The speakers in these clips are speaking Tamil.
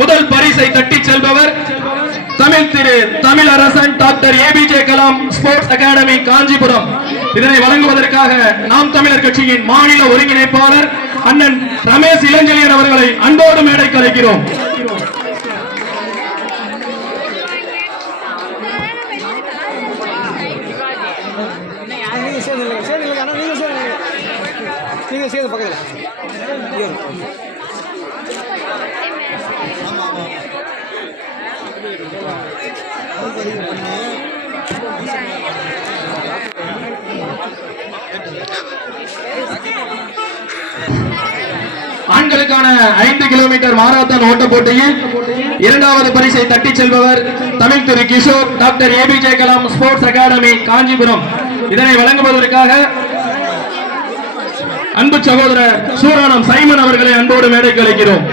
முதல் பரிசை கட்டி செல்பவர் Tamil Thiru Tamil Arasan doctor APJ Kalam sports academy Kanchipuram. இதனை வழங்குவதற்காக நாம் தமிழர் கட்சியின் மாநில ஒருங்கிணைப்பாளர் அண்ணன் ரமேஷ் இளஞ்செழியன் அவர்களை அன்போடு மேடை கலைக்கிறோம் நீங்க சேர்ந்து பக்கத்தில் சேர்ந்து நில்லுங்க அண்ணா நீங்க சேர்ந்து நில்லுங்க நீங்க சேர்ந்து பக்கத்தில் ஆண்களுக்கான ஐந்து கிலோமீட்டர் மாராத்தான் ஓட்ட போட்டியில் இரண்டாவது பரிசை தட்டி செல்பவர் Tamil Thiru Kishore doctor A P J Kalam sports academy Kanchipuram. இதனை வழங்குவதற்காக அன்பு சகோதரர் சூரானம் சைமன் அவர்களை அன்போடு மேடைக்கு அழைக்கிறோம்.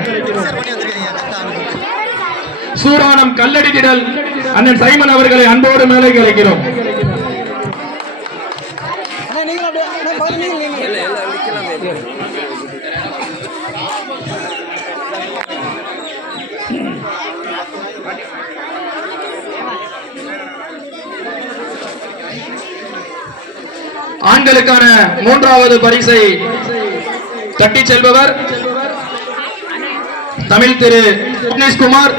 சூரானம் கல்லடி திடல். அண்ணன் சைமன் அவர்களை அன்போடு மேலே கிடைக்கிறோம் ஆண்களுக்கான மூன்றாவது பரிசை தட்டி செல்பவர் Tamil Thiru Kumar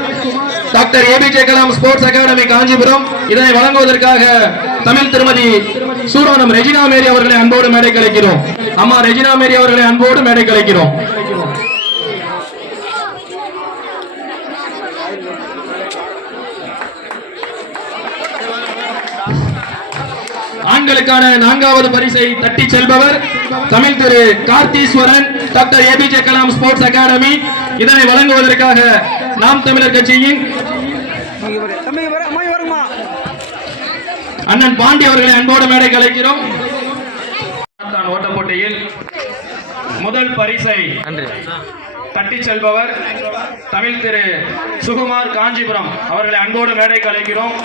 doctor APJ Kalam sports academy Kanchipuram. இதனை வழங்குவதற்காக தமிழ் திருமதி சூரானம் ரெஜினா மேரி அவர்களை அன்போடு மேடை கலைக்கிறோம். அம்மா ரெஜினா மேரி அவர்களை அன்போடு மேடை கலைக்கிறோம். ஆண்களுக்கான நான்காவது பரிசை தட்டி செல்பவர் Tamil Thiru Kartheeswaran doctor APJ Kalam sports academy. இதனை வழங்குவதற்காக நாம் தமிழர் கட்சியின் அண்ணன் பாண்டி அவர்களை அன்போடு மேடை கலைக்கிறோம் ஓட்ட போட்டியில் முதல் பரிசை தட்டி செல்பவர் தமிழ் திரு சுகுமார் காஞ்சிபுரம் அவர்களை அன்போடு மேடை கலைக்கிறோம்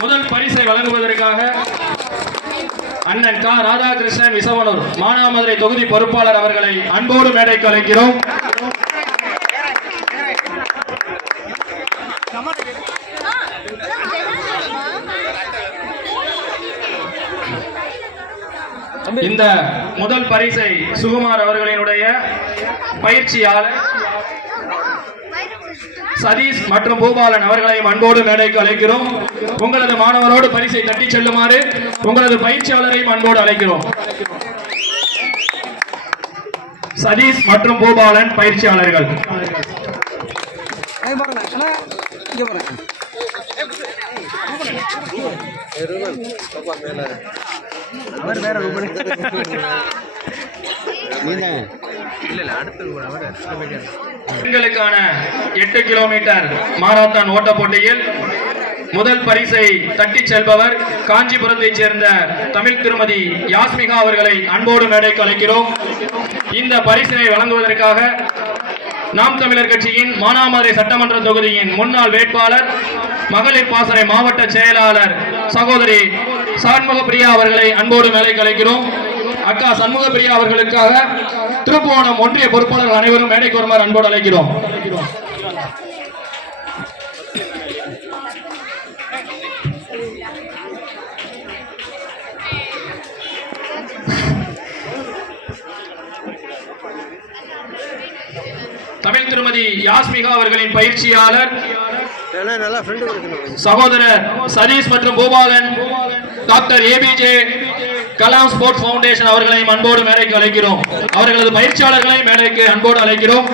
முதல் பரிசை வழங்குவதற்காக அண்ணன் கா. ராதாகிருஷ்ணன் விசவனூர் மானாமதுரை தொகுதி பொறுப்பாளர் அவர்களை அன்போடு மேடை கலைக்கிறோம் இந்த முதல் பரிசை சுகுமார் அவர்களினுடைய பயிற்சியாளர் சதீஷ் மற்றும் பூபாலன் அவர்களையும் அன்போடு மேடைக்கு அழைக்கிறோம். உங்களது மாணவரோடு பரிசை தட்டி செல்லுமாறு உங்களது பயிற்சியாளரையும் அன்போடு அழைக்கிறோம். சதீஷ் மற்றும் பூபாலன் பயிற்சியாளர்கள். அங்க அவர் வேற ரூபணி பெண்களுக்கான எட்டு கிலோமீட்டர் மாரத்தான் ஓட்ட போட்டியில் முதல் பரிசை தட்டி செல்பவர் காஞ்சிபுரத்தைச் சேர்ந்த தமிழ் திருமதி யாஸ்மிகா அவர்களை அன்போடு மேடைக்கு அழைக்கிறோம். இந்த பரிசினை வழங்குவதற்காக நாம் தமிழர் கட்சியின் மானாமதுரை சட்டமன்ற தொகுதியின் முன்னாள் வேட்பாளர் மகளிர் பாசறை மாவட்ட செயலாளர் சகோதரி சண்முகப்பிரியா அவர்களை அன்போடு மேடைக்கு அழைக்கிறோம் அக்கா சண்முகப்பிரியா அவர்களுக்காக திருப்புவனம் ஒன்றிய பொறுப்பாளர்கள் அனைவரும் மேடைக்கு வருமாறு அன்போடு அழைக்கிறோம். தமிழ் திருமதி யாஸ்மிகா அவர்களின் பயிற்சியாளர் சகோதரர் சதீஷ் மற்றும் Boopalan. Doctor APJ Kalam sports foundation அவர்களையும் அன்போடு மேடைக்கு அழைக்கிறோம். அவர்களது பயிற்சியாளர்களையும் மேடைக்கு அன்போடு அழைக்கிறோம்.